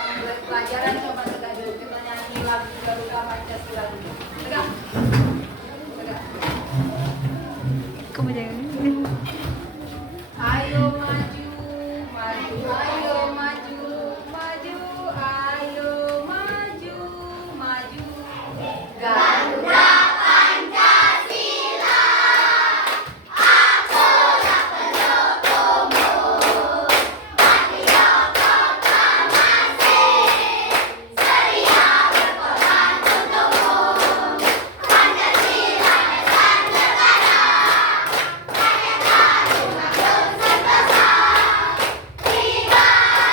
memulai pelajaran, coba tegak dulu. Kita nyanyi lagu Garuda Pancasila dulu. Tegak. Tegak. Kamu jangan. Ayo maju, maju, ayo maju, maju, ayo maju, maju. Garuda Pancasila, akulah pendukungmu, patriot proklamasi, setia berkorban untukmu, Pancasila pesan negara, rakyat harus maklum sentosa, tiba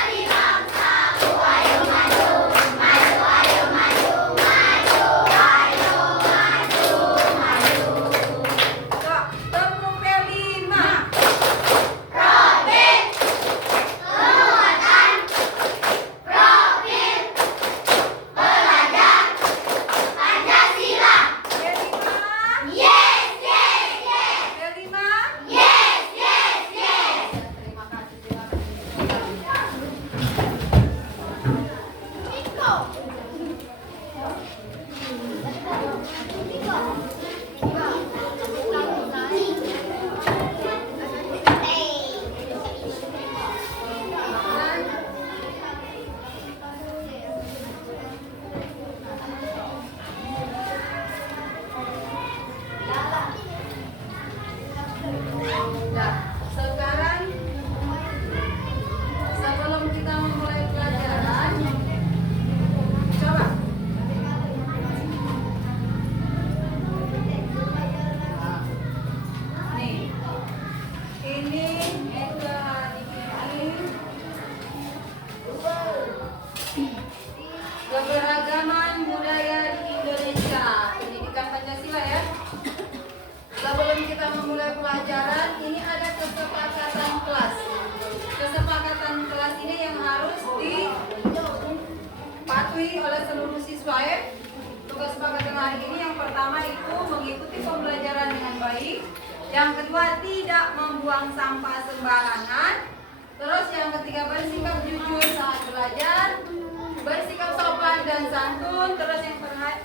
di bangsaku, ayo maju, maju, ayo maju, maju, ayo maju, maju. Tepuk P5. Profil, penguatan, profil, belajar Pancasila. P5. Yes, yes, yes. P5. Yes, yes, yes. Terima kasih. Nah, sekarang sebelum kita memulai pelajaran, coba. Nih, ini Eka adik ini keberagaman budaya di Indonesia, pendidikan Pancasila ya. Sebelum kita memulai pelajaran, ini ada kesepakatan kelas. Kesepakatan kelas ini yang harus dipatuhi oleh seluruh siswa ya. Tugas kesepakatan hari ini yang pertama itu mengikuti pembelajaran dengan baik. Yang kedua tidak membuang sampah sembarangan. Terus yang ketiga bersikap jujur saat belajar, bersikap sopan dan santun. Terus yang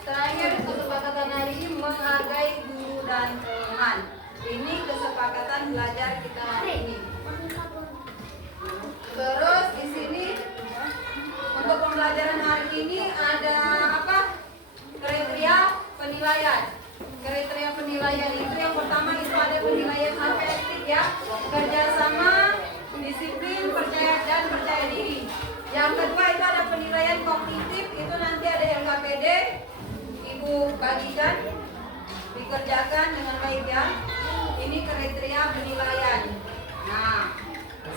terakhir kesepakatan hari ini menghargai guru dan teman. Ini kesepakatan belajar kita hari ini. Terus di sini untuk pembelajaran hari ini ada apa? Kriteria penilaian. Kriteria penilaian itu yang pertama itu ada penilaian afektif ya, kerjasama, disiplin, percaya diri. Yang kedua itu ada penilaian kognitif, itu nanti ada LKPD, Ibu bagikan, dikerjakan dengan baik ya. Ini kriteria penilaian. Nah,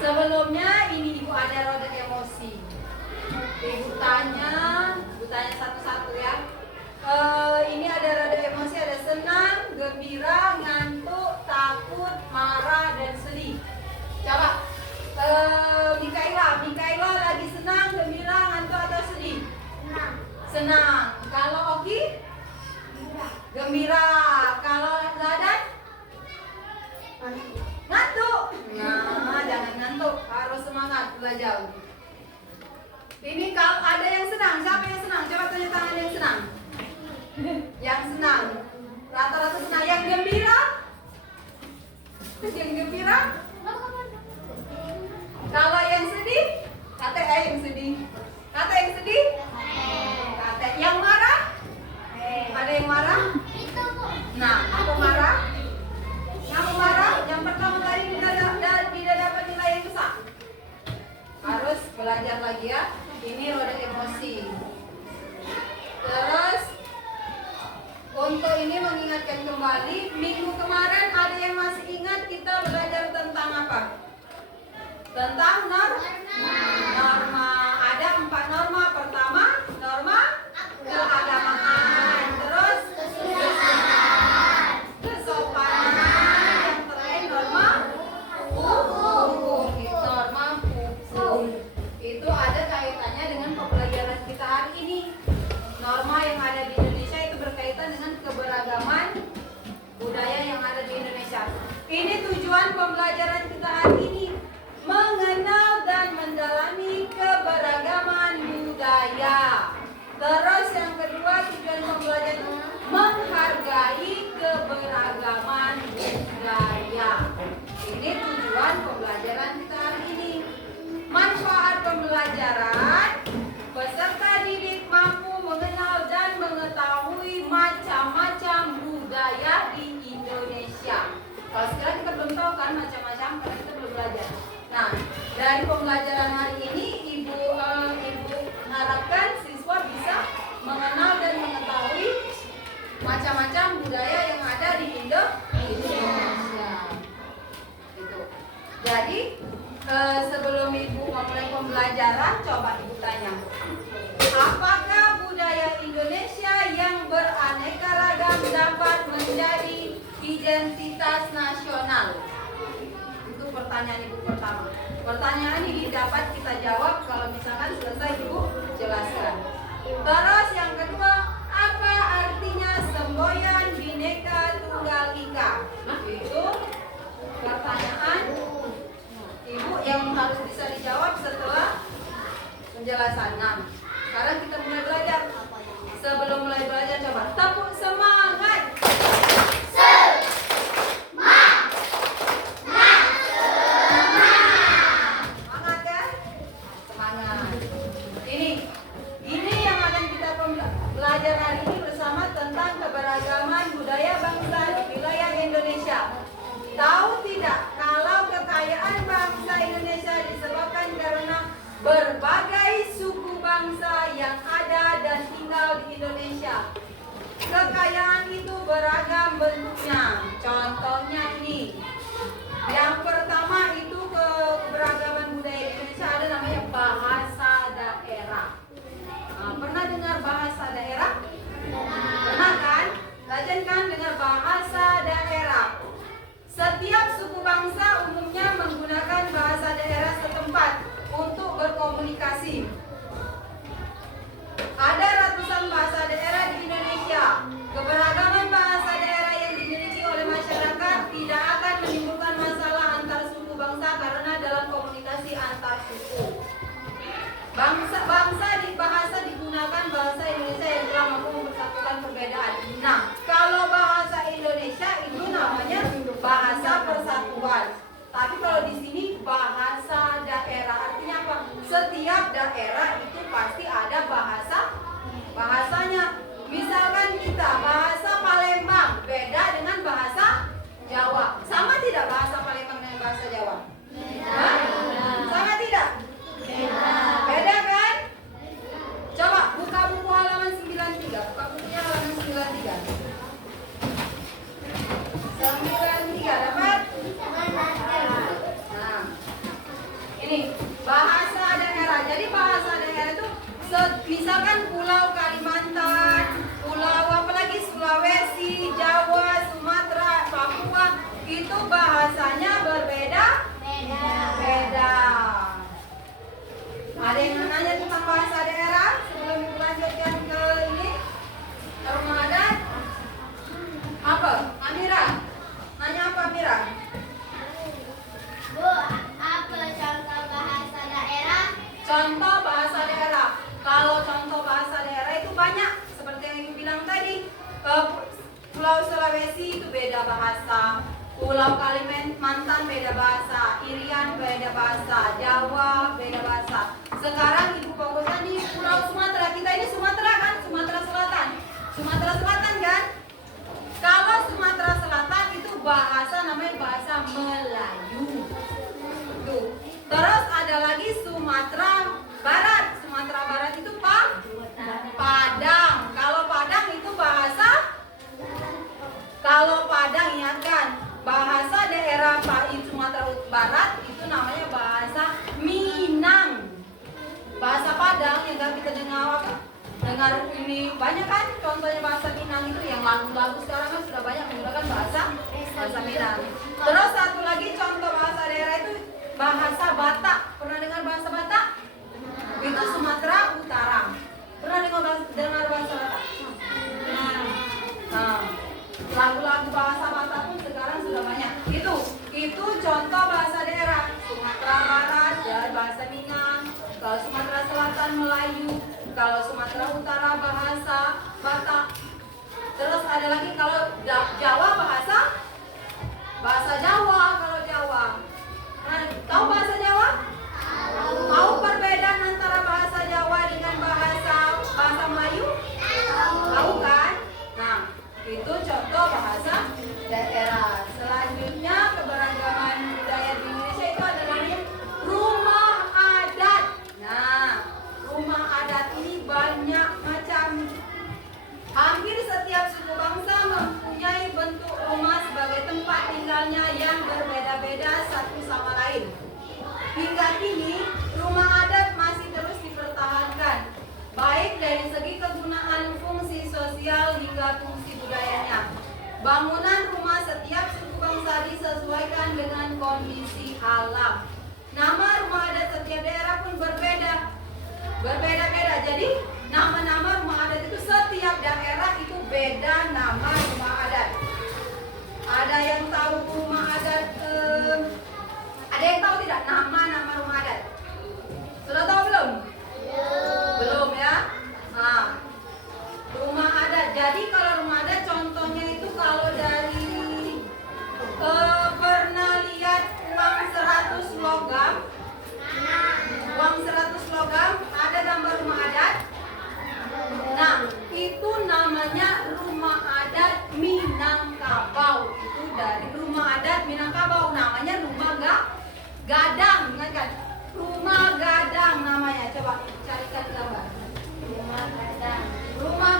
sebelumnya ini Ibu ada roda emosi. Ibu tanya satu-satu ya. Ini ada roda emosi, ada senang, gembira, ngantuk, takut, marah, dan sedih. Coba, Mikaela lagi senang, gembira, ngantuk atau sedih? Senang. Kalau Oki? Gembira. Kalau Zadan? Ngantuk. Nah, jangan ngantuk, harus semangat belajar. Ini kalau ada yang senang, siapa yang senang? Coba tunjuk tangan yang senang. Yang senang, rata-rata senang. Yang gembira? Yang gembira? Kalau yang sedih? Kata yang sedih. Kata yang sedih? Kata yang marah? Ada yang marah? Nah, aku marah? Kamu marah? Yang pertama kali tidak dapat nilai yang besar. Harus belajar lagi ya. Ini roda emosi. Terus untuk ini mengingatkan kembali, minggu kemarin ada yang masih ingat kita belajar tentang apa? Tentang norma. Ada 4 norma. Pertama, norma keagamaan. Terus kesopanan. Yang terakhir norma hukum. Norma hukum. Itu ada kaitannya dengan pembelajaran kita hari ini. Norma yang ada di Indonesia itu berkaitan dengan keberagaman budaya yang ada di Indonesia. Ini tujuan pembelajaran kita hari ini, mengenal dan Dari pembelajaran hari ini, Ibu harapkan siswa bisa mengenal dan mengetahui macam-macam budaya yang ada di Indonesia. Gitu. Jadi sebelum Ibu memulai pembelajaran, coba Ibu tanya, apakah budaya Indonesia yang beraneka ragam dapat menjadi identitas nasional? Itu pertanyaan Ibu pertama. Pertanyaan ini dapat kita jawab kalau misalkan selesai Ibu jelaskan. Terus yang kedua, apa artinya semboyan Bhinneka Tunggal Ika? Itu pertanyaan Ibu yang harus bisa dijawab setelah penjelasan. Nah, sekarang kita mulai belajar. Sebelum mulai belajar, coba tepuk semangat. Belajar hari ini bersama tentang keberagaman budaya bangsa di wilayah Indonesia. Tahu tidak kalau kekayaan bangsa Indonesia disebabkan karena berbagai suku bangsa yang ada dan tinggal di Indonesia. Kekayaan itu beragam bentuknya. Contohnya ini. Yang pertama itu keberagaman budaya di Indonesia ada namanya bahasa daerah. Pernah dengar bahasa daerah? Pernah kan? Belajar kan dengar bahasa daerah. Setiap suku bangsa umumnya menggunakan bahasa daerah setempat untuk berkomunikasi. Ada ratusan bahasa daerah di Indonesia. Keberagaman bahasa daerah yang dimiliki oleh masyarakat tidak akan menimbulkan masalah antar suku bangsa karena dalam komunikasi antar suku. Bahasa digunakan bahasa Indonesia yang telah mampu mempersatukan perbedaan. Nah, kalau bahasa Indonesia itu namanya bahasa persatuan. Tapi kalau di sini bahasa daerah artinya apa? Setiap daerah itu pasti ada bahasanya. Misalkan kita bahasa Palembang beda dengan bahasa Jawa. Sama tidak bahasa Palembang dengan bahasa Jawa? Sama tidak? Beda kan? Coba buka buku halaman 93. Buka bukunya halaman 93. 93 dapat? Nah, ini bahasa daerah. Jadi bahasa daerah itu misalkan Pulau Kalimantan, Pulau apalagi Sulawesi, Jawa, Sumatera, Papua, itu bahasanya berbeda. Ada yang nanya tentang bahasa daerah sebelum Ibu lanjutkan ke ini? Ke rumah adat? Apa? Amira? Nanya apa Amira? Bu, apa contoh bahasa daerah? Contoh bahasa daerah. Kalau contoh bahasa daerah itu banyak. Seperti yang Ibu bilang tadi. Pulau Sulawesi itu beda bahasa. Pulau Kalimantan beda bahasa, Irian beda bahasa, Jawa beda bahasa. Sekarang Ibu fokuskan di Pulau Sumatera. Kita ini Sumatera kan? Sumatera Selatan. Sumatera Selatan kan? Kalau Sumatera Selatan itu bahasa namanya bahasa Melayu. Tuh. Terus ada lagi Sumatera Barat. Sumatera Barat itu Padang. Kalau Padang itu bahasa. Kalau Padang ingatkan. Bahasa daerah Sumatera Barat itu namanya bahasa Minang. Bahasa Padang yang kita dengar ini banyak kan contohnya bahasa Minang itu yang lagu-lagu sekarang kan sudah banyak menggunakan bahasa Minang. Terus satu lagi contoh bahasa daerah itu bahasa Batak. Pernah dengar bahasa Batak? Itu Sumatera Utara. Pernah dengar bahasa Batak? Lagu-lagu bahasa Batak pun sekarang sudah banyak. Itu contoh bahasa daerah. Sumatera Barat ya bahasa Minang. Kalau Sumatera Selatan Melayu. Kalau Sumatera Utara bahasa Batak. Terus ada lagi kalau Jawa bahasa Jawa. Kalau Jawa, tahu bahasa Jawa? Tahu perbedaan antara bahasa Jawa dengan bahasa Melayu? Tahu kan? Nah, itu contoh bahasa daerah. Selanjutnya keberagaman budaya di Indonesia itu ada namanya rumah Bangunan rumah setiap suku bangsa disesuaikan dengan kondisi alam. Nama rumah adat setiap daerah pun berbeda-beda. Jadi nama-nama rumah adat itu setiap daerah itu beda nama rumah adat. Ada yang tahu rumah adat? Ada yang tahu tidak nama-nama rumah adat? Sudah tahu belum? Belum ya. Nah, rumah adat. Jadi kalau rumah adat contohnya itu kalau dari pernah lihat uang 100 logam. Uang 100 logam ada gambar rumah adat. Nah, itu namanya rumah adat Minangkabau. Itu dari rumah adat Minangkabau, namanya rumah gadang, ingat kan? Rumah gadang namanya. Coba carikan gambar. Rumah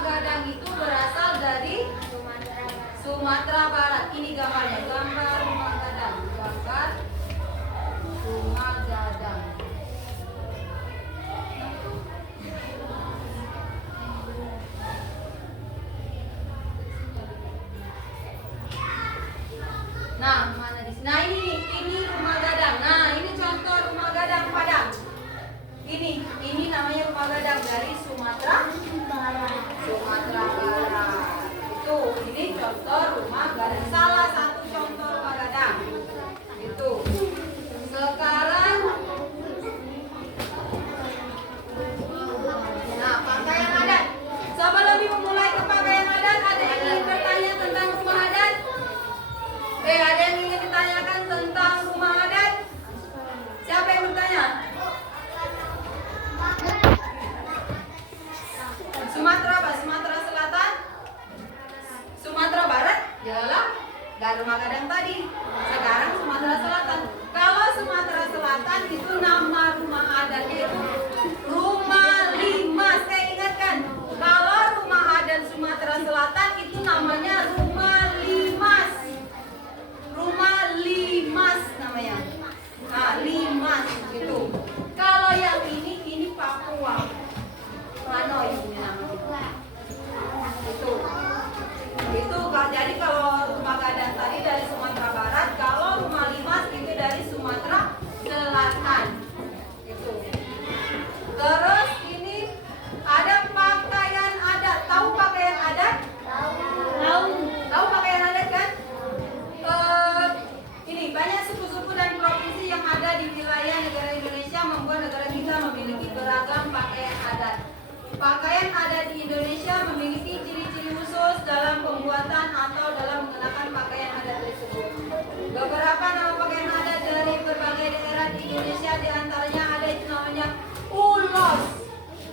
gadang itu berasal dari Sumatera Barat. Ini gambarnya, gambar rumah gadang. Gambar rumah gadang. Nah, mana di sini? Nah, ini rumah gadang. Nah, ini contoh rumah gadang Padang. Ini namanya rumah gadang dari Sumatera Barat. Itu, ini contoh rumah gadang. Salah satu contoh rumah gadang. Itu. Sekarang, nah, pakaian adat. Sebelum memulai ke pakaian adat, ada yang ingin bertanya tentang rumah adat? Ada yang ingin ditanyakan tentang rumah adat? Siapa yang bertanya? Sumatera apa? Sumatera Selatan? Sumatera Barat? Yalah, gak ada rumah gadang tadi. Sekarang Sumatera Selatan. Kalau Sumatera Selatan itu nama rumah adatnya itu Rumah Limas. Ingatkan, kalau rumah adat Sumatera Selatan itu namanya Rumah Limas. Rumah Limas namanya. Nah, Limas gitu. Kalau yang ini Papua. Hanoi namanya. Itu jadi kalau rumah gadang tadi dari Sumatera Barat, kalau rumah Limas itu dari Sumatera Selatan. Itu. Terus ini ada pakaian adat. Tahu pakaian adat? Tahu pakaian adat kan? Ini banyak suku-suku dan provinsi yang ada di wilayah negara Indonesia membuat negara kita memiliki beragam pakaian adat. Pakaian adat di Indonesia memiliki ciri-ciri khusus dalam pembuatan atau dalam mengenakan pakaian adat tersebut. Beberapa nama pakaian adat dari berbagai daerah di Indonesia diantaranya ada yang namanya ulos.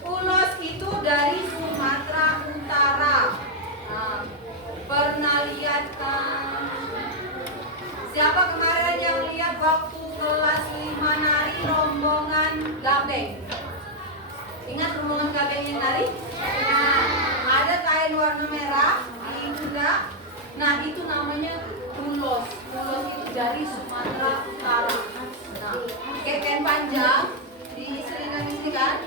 Ulos itu dari Sumatera Utara. Nah, pernah lihat siapa kemarin yang lihat waktu kelas 5 nari rombongan gabeng? Ingat rombongan gabeng yang nari? Nah, ada kain warna merah di pundak. Nah, itu namanya ulos. Ulos itu dari Sumatera Utara. Nah, kayak kain panjang diselingkan di sini kan?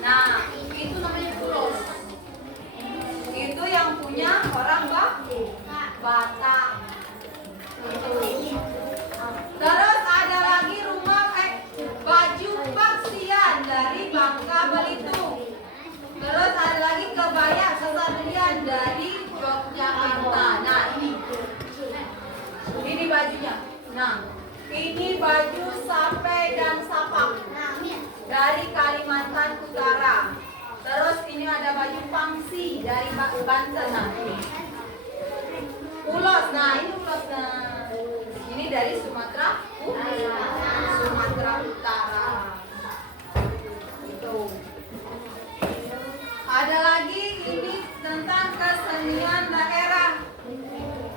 Nah, itu namanya ulos. Itu yang punya orang Batak. Terus ada lagi baju paksian dari Bangka Belitung. Terus ada lagi kebaya kesatria dari Yogyakarta. Nah, ini bajunya. Nah, ini baju sape dan sapak dari Kalimantan Utara. Terus ini ada baju pangsi dari Banten. Nah, ulos. Nah, ini ulos. Nah, ini dari Sumatera Utara. Itu. Ada lagi ini tentang kesenian daerah.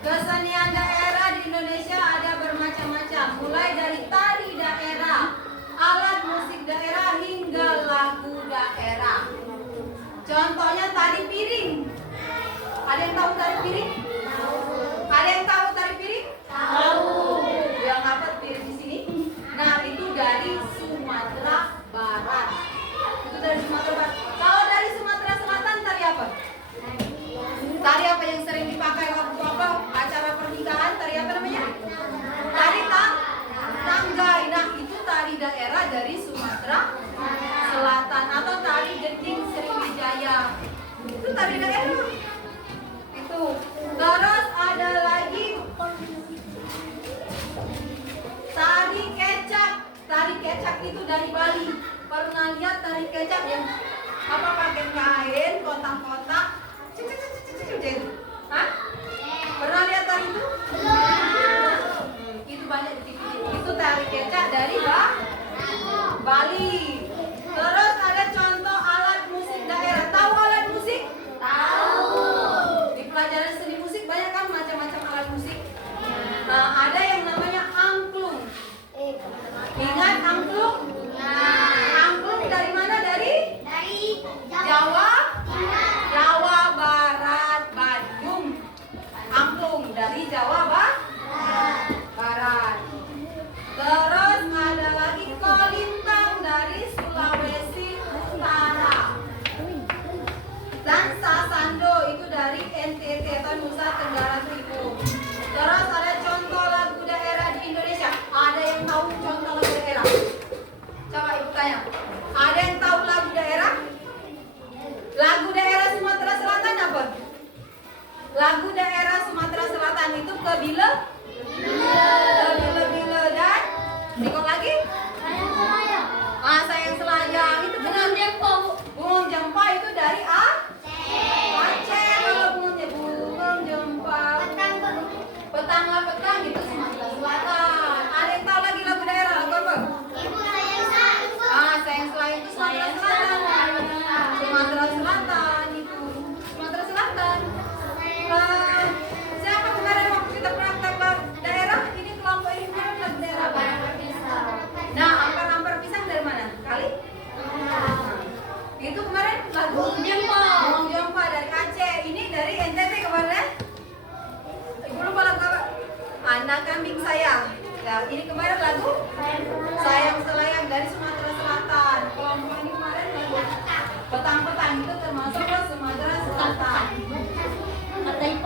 Kesenian daerah di Indonesia ada bermacam-macam, mulai dari tari daerah, alat musik daerah hingga lagu daerah. Contohnya tari piring. Ada yang tahu tari piring? Ada yang tahu tari piring? Tahu. Yang apa piring di sini? Nah, itu dari Sumatera Barat. Itu dari Sumatera Barat. Kalau dari Sumatera Selatan tari apa? Tari apa yang sering dipakai tari daerah. Itu. Terus ada lagi tari kecak. Tari kecak itu dari Bali. Pernah lihat tari kecak yang apa pakai kain kotak-kotak? Hah? Pernah lihat tari itu? Itu banyak di TV. Itu tari kecak dari Bali. Terus ada contoh alat musik daerah. Tahu alat musik? Tahu. Di pelajaran seni musik banyak kan macam-macam alat musik. Nah, ada yang namanya angklung. Ingat angklung? Angklung dari mana? Dari Jawa, Jawa Barat, Bandung. Angklung dari Jawa Barat. Terus ada lagi kolintang dari Sulawesi Utara. Dan sasando itu dari NTT atau Nusa Tenggara Timur. Terus ada contoh lagu daerah di Indonesia. Ada yang tahu contoh lagu daerah? Coba ibu tanya. Ada yang tahu lagu daerah? Lagu daerah Sumatera Selatan apa? Lagu daerah Sumatera Selatan itu kebile, kebile dan ikut lagi? Sayang selayang itu benar. Bunga jempa itu dari Aceh. Kalau bunga jempa. Petang itu Sumatera Selatan. Ada yang tahu lagi lagu daerah lagu apa? Sayang selayang itu Sumatera Selatan. Sumatera Selatan itu Sumatera Selatan. Siapa kemarin waktu kita praktek daerah ini kelompok ini kan lagu daerah apa? Nah, ampar-ampar pisang dari mana? Kali? Itu kemarin lagu Jompa dari Aceh. Ini dari NTT kemarin. Ibu lupa lagu apa? Anak kambing saya. Nah, ini kemarin lagu Sayang Selayang dari Sumatera Selatan. Kelompok ini kemarin lagu petang-petang itu termasuk ke Sumatera Selatan.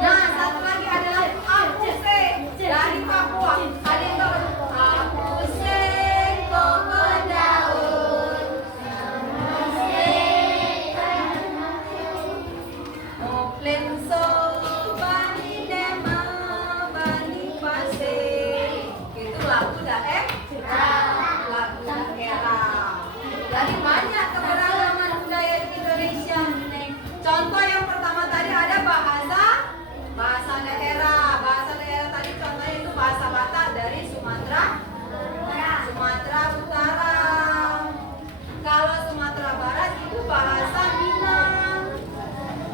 Nah, satu lagi adalah Apuse dari Papua. Ada yang tahu? Apuse koko daun. Oplenso bani dema bani pase. Itu lagu daerah. Lagu daerah. Jadi banyak keberagaman budaya di Indonesia. Contoh yang pertama tadi ada bahasa daerah. Bahasa daerah tadi contohnya itu bahasa Batak dari Sumatera Utara. Kalau Sumatera Barat itu bahasa Minang.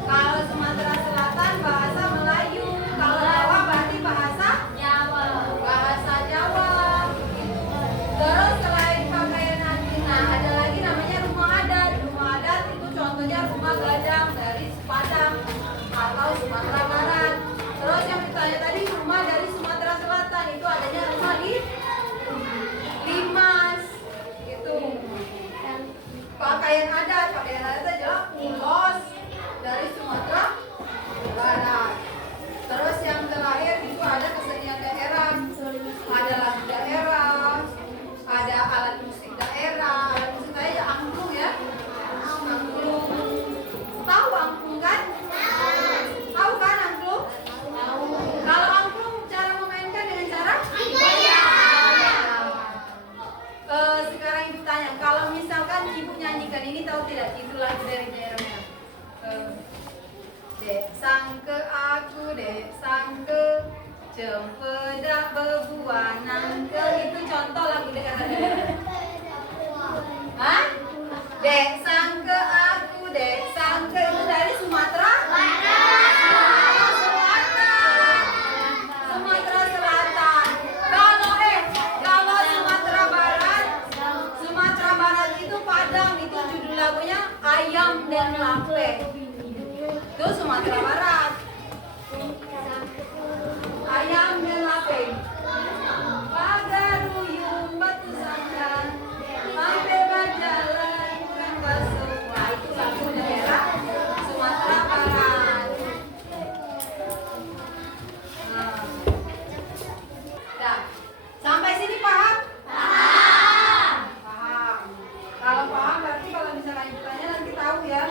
Kalau Sumatera Selatan bahasa Melayu. Kalau Jawa berarti bahasa Jawa. Terus selain pakaian adat, nah ada lagi namanya rumah adat. Rumah adat itu contohnya rumah gadang dari Padang atau Sumatera Barat. Terus yang ditanya tadi rumah dari Sumatera Selatan itu adanya rumah di Limas. Itu pakaian adat adalah ulos dari Sumatera Barat. Terus yang terakhir itu ada kesenian daerah. Ada lagu daerah, ada alat musik daerah. Alat musik daerah angklung ya. Angklung. Tahu angklung kan? Tahu kan angklung? Kalau angklung cara memainkan dengan cara? Sekarang ibu tanya, kalau misalkan ibu nyanyikan ini tahu tidak? Itu lagu dari daerah mana? Dek sangke aku, dek sangke cempedak bebuah nangke. Itu contoh lagu daerah. Hah? Dek sangke aku, dek sangke itu dari Sumatera Sumatera Selatan. Kalau Sumatera Barat itu Padang, itu judul lagunya Ayam dan Lape. Itu Sumatera Barat. Ayam dan Lape. Pagaruyung batu sandang, sampai berjalan kurang basuh. Wah, itu lagu daerah Sumatera Barat. Nah, sampai sini paham? Paham. Kalau paham berarti kalau misalnya ditanya nanti tahu ya.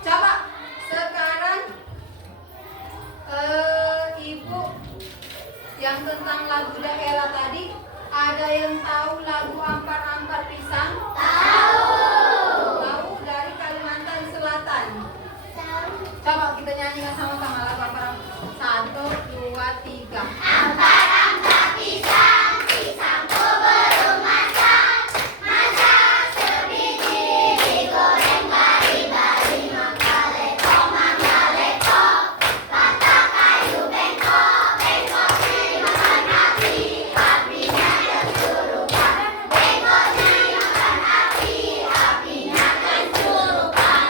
Coba yang tentang lagu daerah tadi, ada yang tahu lagu Ampar-Ampar Pisang? Tahu dari Kalimantan Selatan. Coba kita nyanyikan sama-sama lagu Ampar-Ampar. 1, 2, 3. Ampar-ampar pisang, pisangku belum masak. Masak sebiji, digoreng bari-bari. Mangga leko, patah kayu bengkok. Bengkoknya dimakan api, apinya kesurupan. Bengkoknya dimakan api, apinya kesurupan.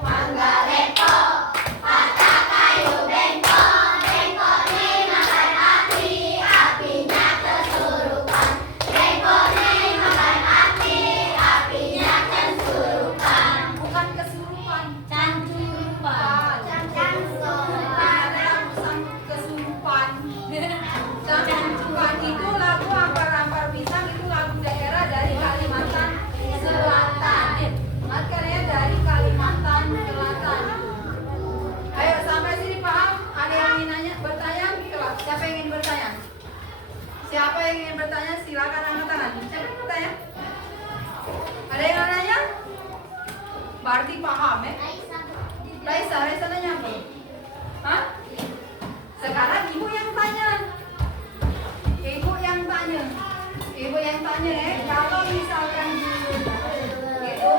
Mangga leko, patah kayu bengkok. Bengkoknya dimakan api, apinya kesurupan. Bengkoknya dimakan api, apinya kesurupan. Bukan kesurupan. Cancurupan. Ada urusan kesurupan. Cancurupan itu lagu Ampar-Ampar Pisang, itu lagu daerah dari Kalimantan Selatan. Makanya dari Kalimantan Selatan. Ayo sampai sini paham? Ada yang ingin nanya, bertanya? Siapa yang ingin bertanya? Siapa yang ingin bertanya? Silakan angkat tangan. Siapa yang bertanya? Ada yang mau nanya? Berarti paham ya? Raisa nanya apa? Hah? Sekarang ibu yang tanya. Ibu yang tanya ya. Kalau misalkan itu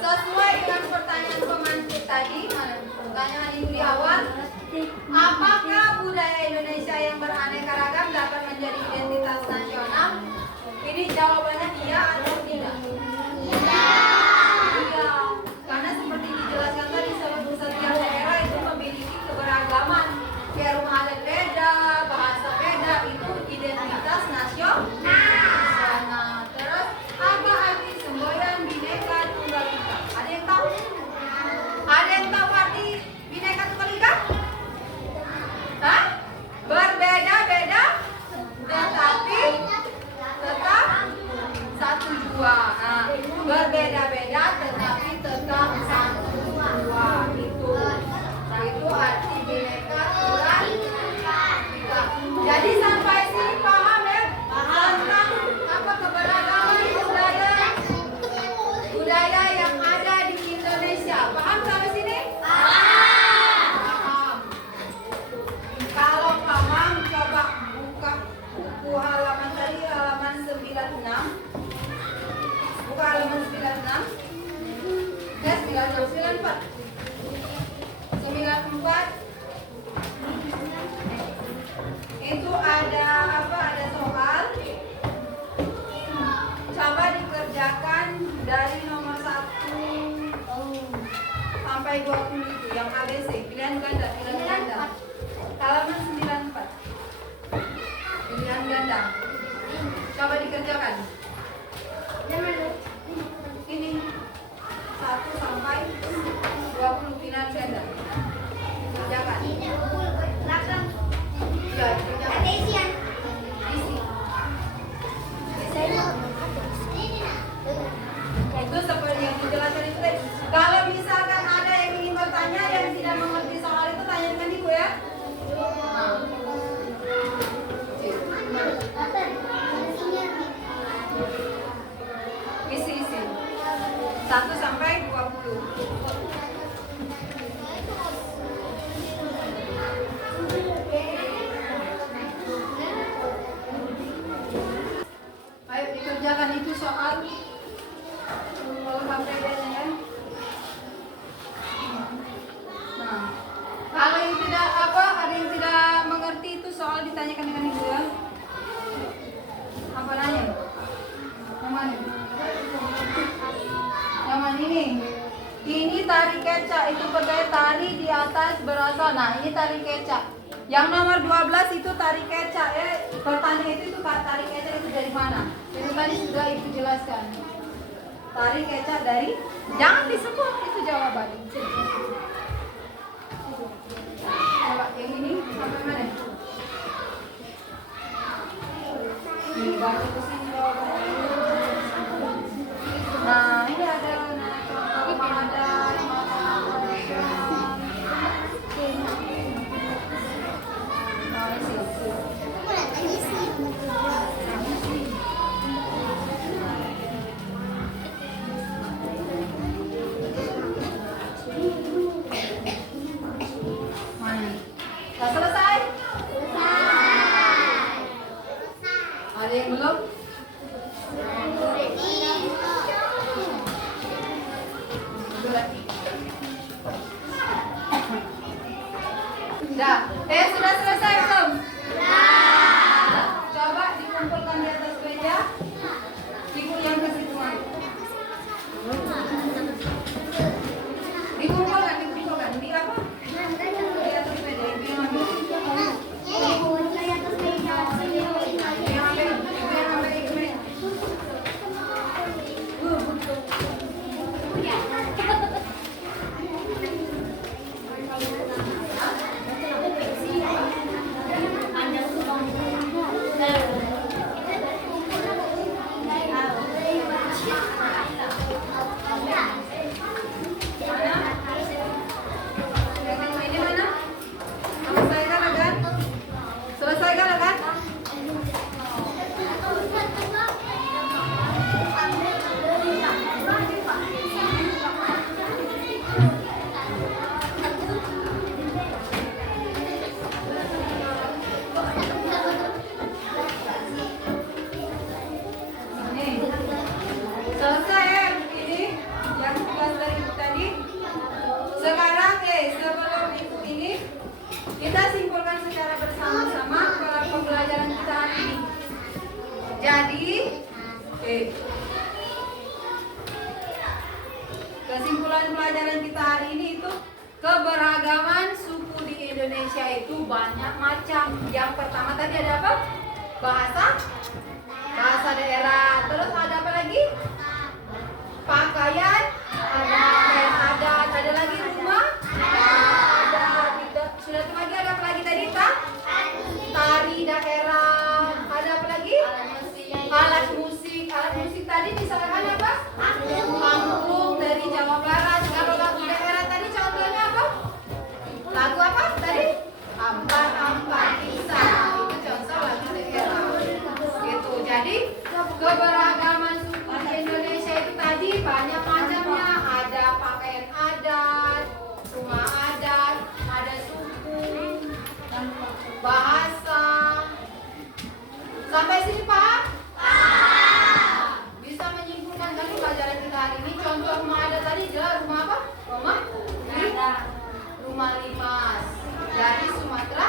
sesuai dengan pertanyaan pemantik tadi, pertanyaan ibu di awal, apakah budaya Indonesia yang beraneka ragam dapat menjadi identitas nasional? Ini jawabannya iya atau tidak? Iya, karena seperti dijelaskan tadi, setiap daerah itu memiliki keberagaman. Kayak rumah adat beda, bahasa beda, itu identitas nasional. Terus apa arti semboyan Bhinneka Tunggal Ika? Ada yang tahu? Ada yang tahu arti Bhinneka Tunggal Ika? Hah? Berbeda-beda, tetapi tetap satu jua. Nah, berbeda-beda tetapi tetap satu jua. Itu arti Bhinneka Tunggal Ika. Jadi sampai sini paham ya? Tentang apa keberagaman budaya yang ada di Indonesia. Paham sampai sini? Paham. Kalau paham, coba buka buku halaman tadi, halaman 96. Buka halaman 96. 94. 94. Itu ada apa? Ada soal. Coba dikerjakan dari nomor 1 sampai 20 itu yang ABC, pilihan ganda. Halaman 94. Pilihan ganda. Coba dikerjakan. Ini 1 sampai 20 pilihan ganda. Kerjakan. Ya, kerjakan. Isi. Itu seperti yang dijelaskan itu tadi. Kalau misalkan ada yang ingin bertanya yang tidak mengerti soal itu, tanyakan ibu ya. Isi 1 sampai 20. Ayo dikerjakan itu soal. Kalau KPD-nya ya. Nah, kalau yang tidak ada yang tidak mengerti itu soal ditanyakan dengan ibu ya. Apa nanya? Yang mana? Yang mana ini? Ini tari kecak, itu bergaya tari di atas berasal. Nah, ini tari kecak. Yang nomor 12 itu tari kecak ya. Pertanyaan itu tari kecak itu dari mana? Itu tadi sudah ibu jelaskan. Tari kecak dari, jangan disebut itu jawabannya. Coba yang ini sampai mana? Ini baru Dah. Sudah selesai belum? Coba dikumpulkan di atas meja. Yang ke situ. Dikumpulkan di apa? Di atas meja. Ibu yang ambil. Selesai ya ini yang tugas dari ibu tadi. Sekarang sebelum ibu ini kita simpulkan secara bersama-sama pembelajaran kita hari ini. Jadi kesimpulan pelajaran kita hari ini itu keberagaman suku di Indonesia itu banyak macam. Yang pertama tadi ada apa? Bahasa daerah. Terus ada apa lagi? Pakaian, ada lagi rumah, sudah itu lagi ada apa lagi tadi tari daerah, ada apa lagi? Alat musik tadi misalkan apa? Angklung dari Jawa Barat. Kalau lagu daerah tadi contohnya apa? Lagu apa tadi? Ampat pisah, itu contoh lagu daerah. Gitu. Jadi keberagaman suku di Indonesia itu tadi banyak macamnya. Ada pakaian adat, rumah adat, ada suku, bahasa. Sampai sini Pak? Bisa menyimpulkan tadi pelajaran kita hari ini. Contoh rumah adat tadi jelas rumah apa? Rumah limas dari Sumatera.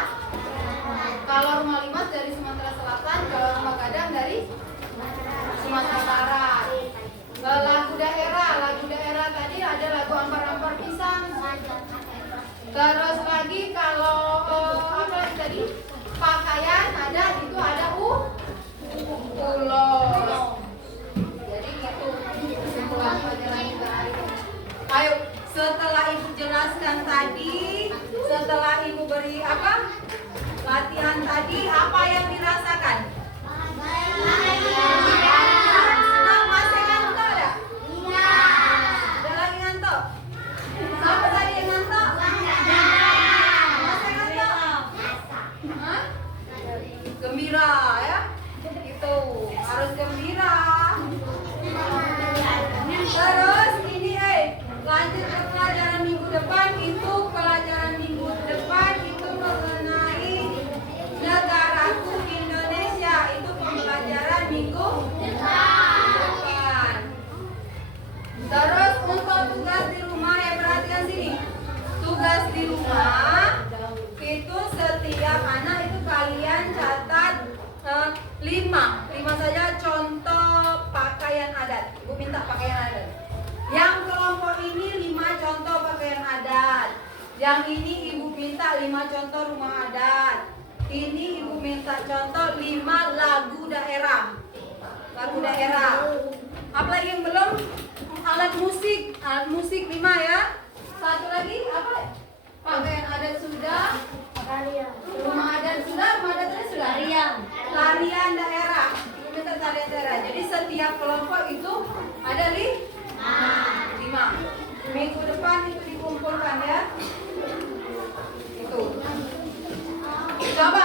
Kalau rumah limas dari Sumatera Selatan, kalau rumah gadang dari Sumatera Barat. Lagu daerah tadi ada lagu ampar-ampar pisang. Terus lagi kalau apa lagi tadi? Pakaian ada itu ada ulos. Jadi gitu kesimpulan pelajaran kita hari ini. Ayo, setelah ibu jelaskan tadi, setelah ibu beri apa? Latihan tadi, apa yang dirasakan? Senang, masih ngantuk ya? Iya. Ada lagi ngantuk? Siapa tadi yang ngantuk? Masih ngantuk? Hah? Gembira ya? Itu harus gembira. Terus ini lanjut ke pelajaran minggu depan. Itu pelajaran minggu depan itu mengenai negaraku Indonesia. Itu pembelajaran minggu depan. Terus untuk tugas di rumah perhatikan sini. Tugas di rumah itu setiap anak itu kalian catat 5 saja contoh pakaian adat. Ibu minta pakaian adat. Yang kelompok ini 5 contoh pakaian adat. Yang ini ibu minta 5 contoh rumah adat. Ini ibu minta contoh 5 lagu daerah. Lagu daerah. Apalagi yang belum? Alat musik 5 ya. Satu lagi apa? Pakaian adat sudah. Rumah adat sudah. Tarian daerah. Ibu minta tarian daerah. Jadi setiap kelompok itu ada 5. Minggu depan itu dikumpulkan ya. Itu. Coba